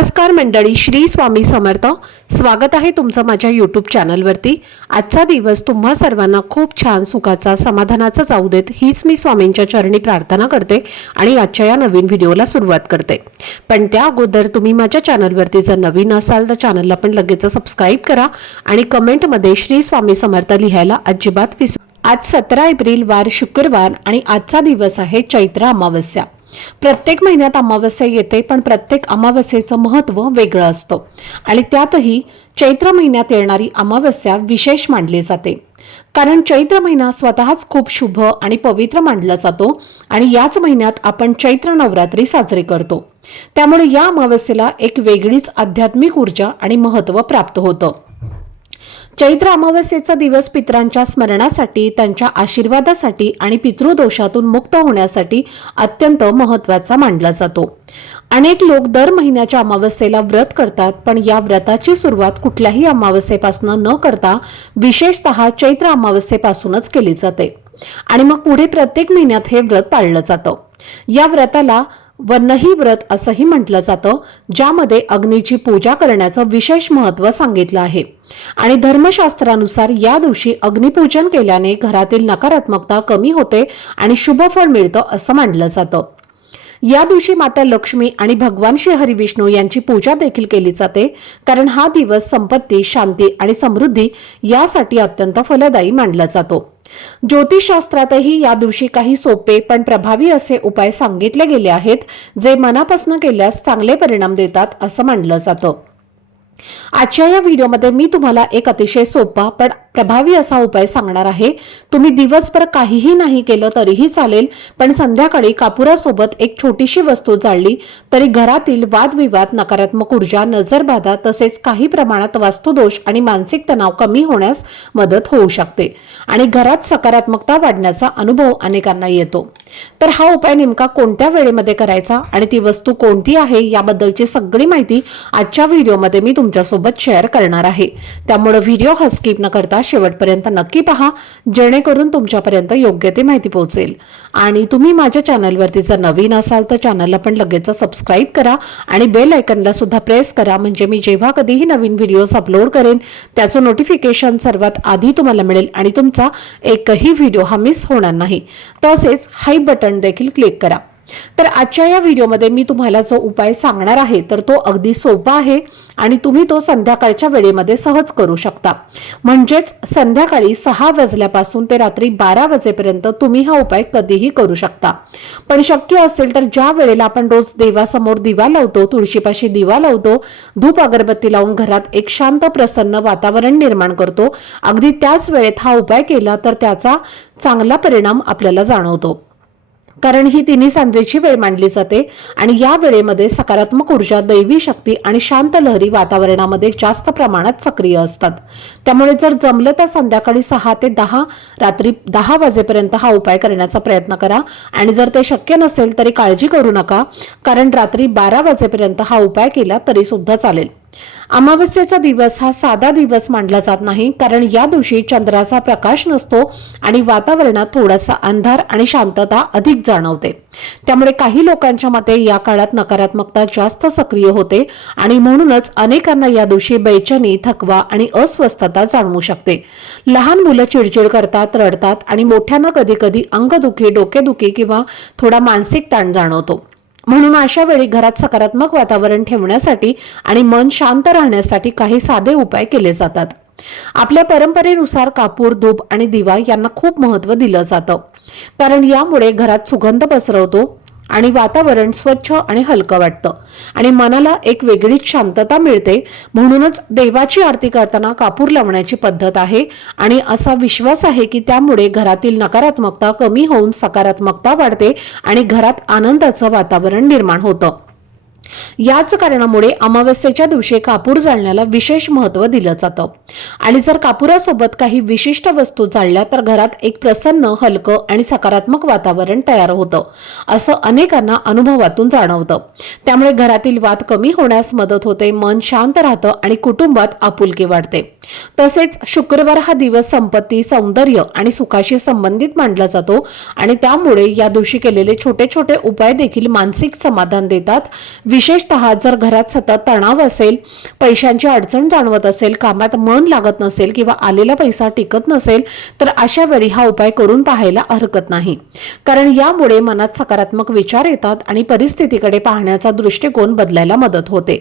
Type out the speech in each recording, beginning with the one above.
नमस्कार मंडळी, श्री स्वामी समर्थ. स्वागत आहे तुमचं माझ्या यूट्यूब चॅनलवरती. आजचा दिवस तुम्हा सर्वांना खूप छान सुखाचा समाधानाचा जाऊ देत हीच मी स्वामींच्या चरणी प्रार्थना करते आणि आजच्या या नवीन व्हिडिओला सुरुवात करते. पण त्या अगोदर तुम्ही माझ्या चॅनलवरती जर नवीन असाल तर चॅनलला पण लगेच सबस्क्राईब करा आणि कमेंटमध्ये श्री स्वामी समर्थ लिहायला अजिबात विसरू. आज 17 एप्रिल वार शुक्रवार आणि आजचा दिवस आहे चैत्र अमावस्या. प्रत्येक महिन्यात अमावस्या येते, पण प्रत्येक अमावस्येचं महत्त्व वेगळं असतं आणि त्यातही चैत्र महिन्यात येणारी अमावस्या विशेष मानली जाते. कारण चैत्र महिना स्वतःच खूप शुभ आणि पवित्र मानला जातो आणि याच महिन्यात आपण चैत्र नवरात्री साजरी करतो. त्यामुळे या अमावस्येला एक वेगळीच आध्यात्मिक ऊर्जा आणि महत्त्व प्राप्त होतं. चैत्र अमावस्येचा दिवस पितरांच्या स्मरणासाठी, त्यांच्या आशीर्वादासाठी आणि पितृदोषातून मुक्त होण्यासाठी अत्यंत महत्त्वाचा मानला जातो. अनेक लोक दर महिन्याच्या अमावस्येला व्रत करतात, पण या व्रताची सुरुवात कुठल्याही अमावस्येपासून न करता विशेषतः चैत्र अमावस्येपासूनच केली जाते आणि मग पुढे प्रत्येक महिन्यात हे व्रत पाळलं जातं. या व्रताला वन्नही व्रत असंही म्हटलं जातं, ज्यामध्ये अग्नीची पूजा करण्याचं विशेष महत्त्व सांगितलं आहे आणि धर्मशास्त्रानुसार या दिवशी अग्निपूजन केल्याने घरातील नकारात्मकता कमी होते आणि शुभफळ मिळतं असं मानलं जातं. या दिवशी माता लक्ष्मी आणि भगवान श्री हरिविष्णू यांची पूजा देखील केली जाते, कारण हा दिवस संपत्ती, शांती आणि समृद्धी यासाठी अत्यंत फलदायी मानला जातो. ज्योतिषशास्त्रातही या दिवशी काही सोपे पण प्रभावी असे उपाय सांगितले गेले आहेत, जे मनापासून केल्यास चांगले परिणाम देतात असं मानलं जातं. आजच्या या व्हिडिओमध्ये मी तुम्हाला एक अतिशय सोपा पण प्रभावी असा उपाय सांगणार आहे. तुम्ही दिवसभर काहीही नाही केलं तरीही चालेल, पण संध्याकाळी कापुरासोबत एक छोटीशी वस्तू जाळली तरी घरातील वादविवाद, नकारात्मक ऊर्जा, नजरबाधा तसेच काही प्रमाणात वास्तुदोष आणि मानसिक तणाव कमी होण्यास मदत होऊ शकते आणि घरात सकारात्मकता वाढण्याचा अनुभव अनेकांना येतो. तर हा उपाय नेमका कोणत्या वेळेमध्ये करायचा आणि ती वस्तू कोणती आहे याबद्दलची सगळी माहिती आजच्या व्हिडिओमध्ये मी तुमच्यासोबत शेअर करणार आहे. त्यामुळे व्हिडिओ हा स्किप न करता शेवटपर्यंत नक्की पहा, जेणेकरून तुमच्यापर्यंत योग्य ती माहिती पोहोचेल. आणि तुम्ही माझ्या चॅनलवरती जर नवीन असाल तर चॅनलला पण लगेच सबस्क्राईब करा आणि बेल आयकॉनला सुद्धा प्रेस करा, म्हणजे मी जेव्हा कधीही नवीन व्हिडिओज अपलोड करेन त्याचं नोटिफिकेशन सर्वात आधी तुम्हाला मिळेल आणि तुमचा एकही व्हिडिओ हा मिस होणार नाही. तसेच हाई बटन देखील क्लिक करा. तर आजच्या या व्हिडिओमध्ये मी तुम्हाला जो उपाय सांगणार आहे तर तो अगदी सोपा आहे आणि तुम्ही तो संध्याकाळच्या वेळेमध्ये सहज करू शकता. म्हणजेच संध्याकाळी 6 वाजल्यापासून ते रात्री 12 वाजेपर्यंत तुम्ही हा उपाय कधीही करू शकता. पण शक्य असेल तर ज्या वेळेला आपण रोज देवासमोर दिवा लावतो, तुळशीपाशी दिवा लावतो, धूप अगरबत्ती लावून घरात एक शांत प्रसन्न वातावरण निर्माण करतो, अगदी त्याच वेळेत हा उपाय केला तर त्याचा चांगला परिणाम आपल्याला जाणवतो. कारण ही तिन्ही सांजेची वेळ मानली जाते आणि या वेळेमध्ये सकारात्मक ऊर्जा, दैवी शक्ती आणि शांत लहरी वातावरणामध्ये जास्त प्रमाणात सक्रिय असतात. त्यामुळे जर जमलं तर संध्याकाळी 6 ते 10 रात्री 10 वाजेपर्यंत हा उपाय करण्याचा प्रयत्न करा आणि जर ते शक्य नसेल तरी काळजी करू नका, कारण रात्री 12 वाजेपर्यंत हा उपाय केला तरी सुद्धा चालेल. अमावस्येचा दिवस हा साधा दिवस मानला जात नाही, कारण या दिवशी चंद्राचा प्रकाश नसतो आणि वातावरणात थोडासा अंधार आणि शांतता अधिक जाणवते. त्यामुळे काही लोकांच्या मते या काळात नकारात्मकता जास्त सक्रिय होते आणि म्हणूनच अनेकांना या दिवशी बेचैनी, थकवा आणि अस्वस्थता जाणवू शकते. लहान मुलं चिडचिड करतात, रडतात आणि मोठ्यांना कधी कधी अंगदुखी, डोकेदुखी किंवा थोडा मानसिक ताण जाणवतो. म्हणून अशा वेळी घरात सकारात्मक वातावरण ठेवण्यासाठी आणि मन शांत राहण्यासाठी काही साधे उपाय केले जातात. आपल्या परंपरेनुसार कापूर, धूप आणि दिवा यांना खूप महत्त्व दिलं जातं, कारण यामुळे घरात सुगंध पसरवतो आणि वातावरण स्वच्छ आणि हलकं वाटतं आणि मनाला एक वेगळीच शांतता मिळते. म्हणूनच देवाची आरती करताना कापूर लावण्याची पद्धत आहे आणि असा विश्वास आहे की त्यामुळे घरातील नकारात्मकता कमी होऊन सकारात्मकता वाढते आणि घरात आनंदाचं वातावरण निर्माण होतं. याच कारणामुळे अमावस्येच्या दिवशी कापूर जाळण्याला विशेष महत्त्व दिलं जातं आणि जर कापुरासोबत काही विशिष्ट वस्तू जाळल्या तर घरात एक प्रसन्न, हलकं आणि सकारात्मक वातावरण तयार होतं, असं अनेकांना अनुभवातून जाणवतं. त्यामुळे घरातील वाद कमी होण्यास मदत होते, मन शांत राहतं आणि कुटुंबात आपुलकी वाढते. तसेच शुक्रवार हा दिवस संपत्ती, सौंदर्य आणि सुखाशी संबंधित मानला जातो आणि त्यामुळे या दिवशी केलेले छोटे छोटे उपाय देखील मानसिक समाधान देतात. विशेषतः जर घरात सतत तणाव असेल, पैशांची अडचण जाणवत असेल, कामात मन लागत नसेल किंवा आलेला पैसा टिकत नसेल तर अशा वेळी हा उपाय करून पाहायला हरकत नाही. कारण यामुळे मनात सकारात्मक विचार येतात आणि परिस्थितीकडे पाहण्याचा दृष्टिकोन बदलायला मदत होते.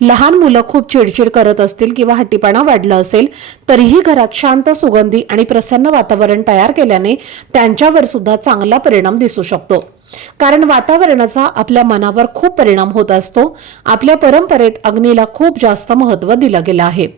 लहान मुलं खूप चिडचिड करत असतील किंवा हट्टीपणा वाढला असेल तरीही घरात शांत, सुगंधी आणि प्रसन्न वातावरण तयार केल्याने त्यांच्यावर सुद्धा चांगला परिणाम दिसू शकतो. कारण वातावरणाचा आपल्या मनावर खूप परिणाम होत असतो. आपल्या परंपरेत अग्नीला खूप जास्त महत्त्व दिलं गेलं आहे.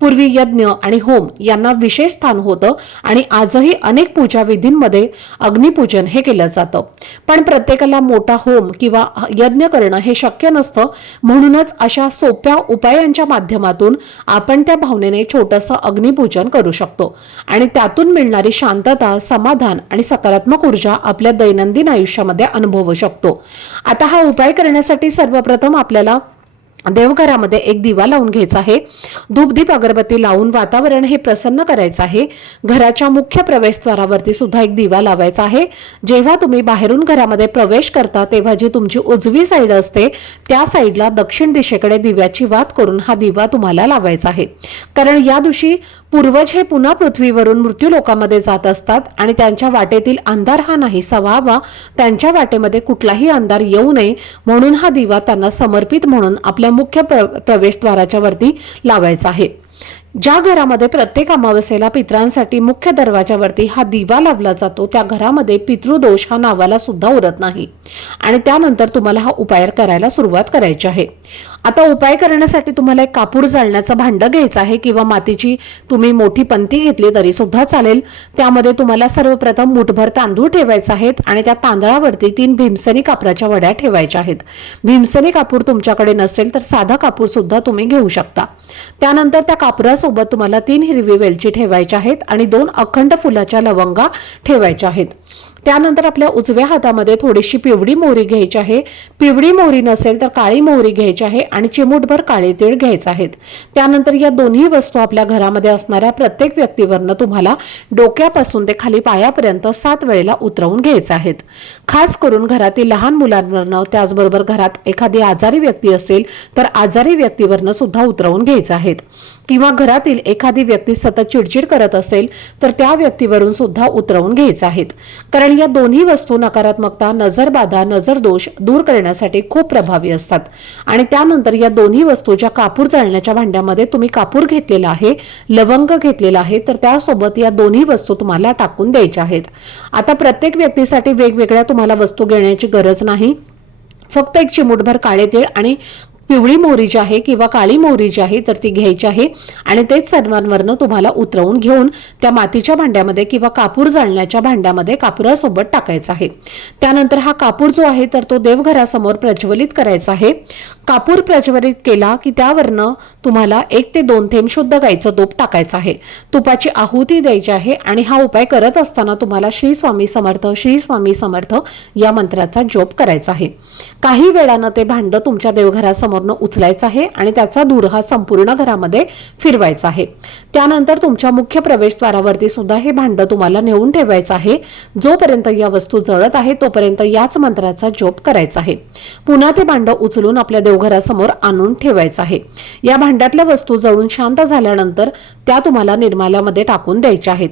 पूर्वी यज्ञ आणि होम यांना विशेष स्थान होतं आणि आजही अनेक पूजा विधींमध्ये अग्निपूजन हे केलं जातं. पण प्रत्येकाला मोठा होम किंवा यज्ञ करणं हे शक्य नसतं. म्हणूनच अशा सोप्या उपायांच्या माध्यमातून आपण त्या भावनेने छोटंसं अग्निपूजन करू शकतो आणि त्यातून मिळणारी शांतता, समाधान आणि सकारात्मक ऊर्जा आपल्या दैनंदिन आयुष्यामध्ये अनुभवू शकतो. आता हा उपाय करण्यासाठी सर्वप्रथम आपल्याला देवघरामध्ये एक दिवा लावून घ्यायचा आहे. धूपदीप अगरबत्ती लावून वातावरण हे प्रसन्न करायचं आहे. घराच्या मुख्य प्रवेशद्वारावरती सुद्धा एक दिवा लावायचा आहे. जेव्हा तुम्ही बाहेरून घरामध्ये प्रवेश करता तेव्हा जी तुमची उजवी साईड असते त्या साईडला दक्षिण दिशेकडे दिव्याची वात करून हा दिवा तुम्हाला लावायचा आहे. कारण या दिवशी पूर्वज हे पुन्हा पृथ्वीवरून मृत्यूलोकामध्ये जात असतात आणि त्यांच्या वाटेतील अंधार हा नाहीसा व्हावा, त्यांच्या वाटेमध्ये कुठलाही अंधार येऊ नये म्हणून हा दिवा त्यांना समर्पित म्हणून आपल्या मुख्य प्रवेशद्वाराच्या वरती लावायचा आहे. ज्या घरामध्ये प्रत्येक अमावस्येला पितरांसाठी मुख्य दरवाजावरती हा दिवा लावला जातो त्या घरामध्ये पितृदोष हा नावाला सुद्धा उरत नाही. आणि त्यानंतर तुम्हाला हा उपाय करायला सुरुवात करायची आहे. आता उपाय करण्यासाठी तुम्हाला एक कापूर जाळण्याचं भांडं घ्यायचं आहे किंवा मातीची तुम्ही मोठी पंती घेतली तरी सुद्धा चालेल. त्यामध्ये तुम्हाला सर्वप्रथम मुठभर तांदूळ ठेवायचे आहेत आणि त्या तांदळावरती 3 भीमसेनी कापराच्या वड्या ठेवायच्या आहेत. भीमसेनी कापूर तुमच्याकडे नसेल तर साधा कापूर सुद्धा तुम्ही घेऊ शकता. त्यानंतर त्या कापरासोबत तुम्हाला 3 हिरवी वेलची ठेवायच्या आहेत आणि 2 अखंड फुलाच्या लवंगा ठेवायच्या आहेत. त्यानंतर आपल्या उजव्या हातामध्ये थोडीशी पिवळी मोहरी घ्यायची आहे. पिवळी मोहरी नसेल तर काळी मोहरी घ्यायची आहे आणि चिमूटभर काळे तीळ घ्यायचे आहेत. त्यानंतर या दोन्ही वस्तू आपल्या घरामध्ये असणाऱ्या प्रत्येक व्यक्तीवरनं तुम्हाला डोक्यापासून ते खाली पायापर्यंत 7 वेळेला उतरवून घ्यायचे आहेत. खास करून घरातील लहान मुलांवरनं, त्याचबरोबर घरात एखादी आजारी व्यक्ती असेल तर आजारी व्यक्तीवरनं सुद्धा उतरवून घ्यायचे आहेत. किंवा घरातील एखादी व्यक्ती सतत चिडचिड करत असेल तर त्या व्यक्तीवरून सुद्धा उतरवून घ्यायचे आहेत. कारण या दोन्ही वस्तू नकारात्मकता, नजरबाधा, नजरदोष दूर करण्यासाठी खूप प्रभावी असतात. आणि त्यानंतर या दोन्ही वस्तू ज्या कापूर जाळण्याच्या भांड्यामध्ये तुम्ही कापूर घेतलेला आहे, लवंग घेतलेला आहे, तर त्यासोबत या दोन्ही वस्तू तुम्हाला टाकून द्यायच्या आहेत. आता प्रत्येक व्यक्तीसाठी वेगवेगळ्या तुम्हाला वस्तू घेण्याची गरज नाही. फक्त एक चिमूटभर काळे तीळ आणि पिवळी मोहरी जी आहे किंवा काळी मोहरी जी आहे तर ती घ्यायची आहे आणि तेच सर्वांवरनं तुम्हाला उतरवून घेऊन त्या मातीच्या भांड्यामध्ये किंवा कापूर जाळण्याच्या भांड्यामध्ये कापुरासोबत टाकायचा आहे. त्यानंतर हा कापूर जो आहे तर तो देवघरासमोर प्रज्वलित करायचा आहे. कापूर प्रज्वलित केला की त्यावरनं तुम्हाला 1 ते 2 थेंब शुद्ध गाईचं तूप टाकायचं आहे. तुपाची आहुती द्यायची आहे आणि हा उपाय करत असताना तुम्हाला श्री स्वामी समर्थ, श्री स्वामी समर्थ या मंत्राचा जप करायचा आहे. काही वेळानं ते भांडं तुमच्या देवघरासमोर उचलायचं आहे आणि त्याचा धूर हा संपूर्ण घरामध्ये फिरवायचा आहे. त्यानंतर तुमच्या मुख्य प्रवेशद्वारावरती सुद्धा हे भांडं तुम्हाला नेऊन ठेवायचं आहे. जोपर्यंत या वस्तू जळत आहे तोपर्यंत याच मंत्राचा जप करायचा आहे. पुन्हा ते भांडं उचलून आपल्या देवघरासमोर आणून ठेवायचं आहे. या भांड्यातल्या वस्तू जळून शांत झाल्यानंतर त्या तुम्हाला निर्माल्यामध्ये टाकून द्यायच्या आहेत.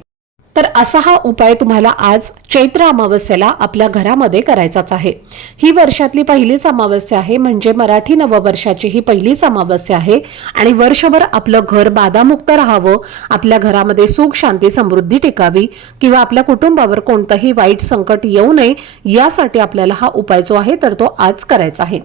तर असा हा उपाय तुम्हाला आज चैत्र अमावस्येला आपल्या घरामध्ये करायचाच आहे. ही वर्षातली पहिलीच अमावस्या आहे, म्हणजे मराठी नववर्षाची ही पहिलीच अमावस्या आहे आणि वर्षभर आपलं घर बाधामुक्त राहावं, आपल्या घरामध्ये सुख, शांती, समृद्धी टिकावी किंवा आपल्या कुटुंबावर कोणतंही वाईट संकट येऊ नये यासाठी आपल्याला हा उपाय जो आहे तर तो आज करायचा आहे.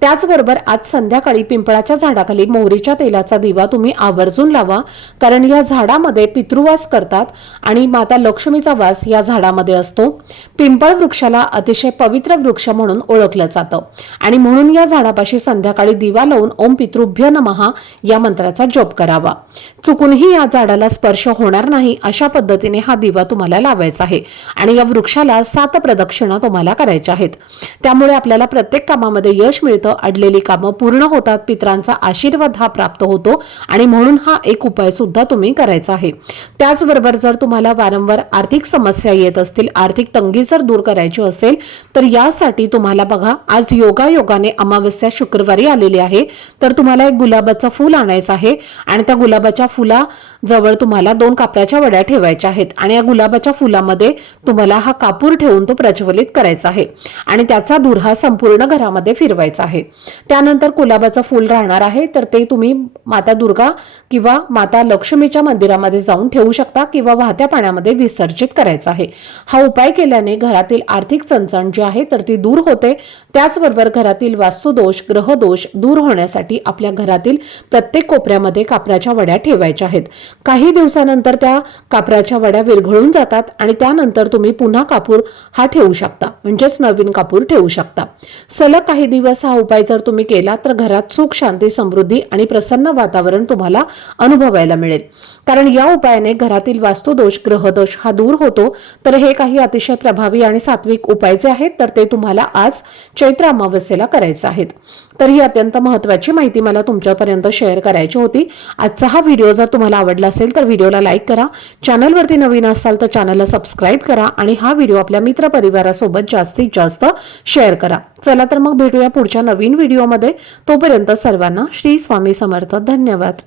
त्याचबरोबर आज संध्याकाळी पिंपळाच्या झाडाखाली मोहरीच्या तेलाचा दिवा तुम्ही आवर्जून लावा. कारण या झाडामध्ये पितृवास करतात आणि माता लक्ष्मीचा वास या झाडामध्ये असतो. पिंपळ वृक्षाला अतिशय पवित्र वृक्ष म्हणून ओळखलं जातं आणि म्हणून या झाडापाशी संध्याकाळी दिवा लावून ओम पितृभ्य नमः या मंत्राचा जप करावा. चुकूनही या झाडाला स्पर्श होणार नाही अशा पद्धतीने हा दिवा तुम्हाला लावायचा आहे आणि या वृक्षाला 7 प्रदक्षिणा तुम्हाला करायच्या आहेत. त्यामुळे आपल्याला प्रत्येक कामामध्ये यश मिळतं, अडलेली कामं पूर्ण होतात, पितरांचा आशीर्वाद हा प्राप्त होतो आणि म्हणून हा एक उपाय सुद्धा तुम्ही करायचा आहे. त्याचबरोबर जर तुम्हाला वारंवार आर्थिक समस्या येत असतील, आर्थिक तंगी जर दूर करायची असेल, तर यासाठी तुम्हाला बघा आज योगायोगाने अमावस्या शुक्रवारी आलेली आहे. तर तुम्हाला एक गुलाबाचं फूल आणायचं आहे आणि त्या गुलाबाच्या फुलाजवळ तुम्हाला 2 कापराच्या वड्या ठेवायच्या आहेत आणि या गुलाबाच्या फुलामध्ये तुम्हाला हा कापूर ठेवून तो प्रज्वलित करायचा आहे आणि त्याचा धूर हा संपूर्ण घरामध्ये फिरवायचा आहे. त्यानंतर गुलाबाचं फूल राहणार आहे तर ते तुम्ही माता दुर्गा किंवा माता लक्ष्मीच्या मंदिरामध्ये जाऊन ठेवू शकता किंवा वाहत्या पाण्यामध्ये विसर्जित करायचा आहे. हा उपाय केल्याने घरातील आर्थिक चणचण जी आहे तर ती दूर होते. त्याचबरोबर घरातील वास्तुदोष, ग्रहदोष दूर होण्यासाठी आपल्या घरातील प्रत्येक कोपऱ्यामध्ये कापराच्या वड्या ठेवायच्या आहेत. काही दिवसानंतर त्या कापराच्या वड्या विरघळून जातात आणि त्यानंतर तुम्ही पुन्हा कापूर हा ठेवू शकता, म्हणजेच नवीन कापूर ठेवू शकता. सलग काही दिवस हा उपाय जर तुम्ही केला तर घरात सुख, शांती, समृद्धी आणि प्रसन्न वातावरण तुम्हाला अनुभवायला मिळेल. कारण या उपायाने घरातील वास्तुदोष, ग्रहदोष हा दूर होतो. तर हे काही अतिशय प्रभावी आणि सात्विक उपाय जे आहेत तर ते तुम्हाला आज चैत्र अमावस्येला करायचे आहेत. तर ही अत्यंत महत्त्वाची माहिती मला तुमच्यापर्यंत शेअर करायची होती. आजचा हा व्हिडिओ जर तुम्हाला आवडला असेल तर व्हिडिओला लाईक करा, चॅनलवरती नवीन असाल तर चॅनलला सबस्क्राईब करा आणि हा व्हिडिओ आपल्या मित्रपरिवारासोबत जास्तीत जास्त शेअर करा. चला तर मग भेटूया पुढच्या नवीन व्हिडिओमध्ये. तोपर्यंत सर्वांना श्री स्वामी समर्थ. धन्यवाद.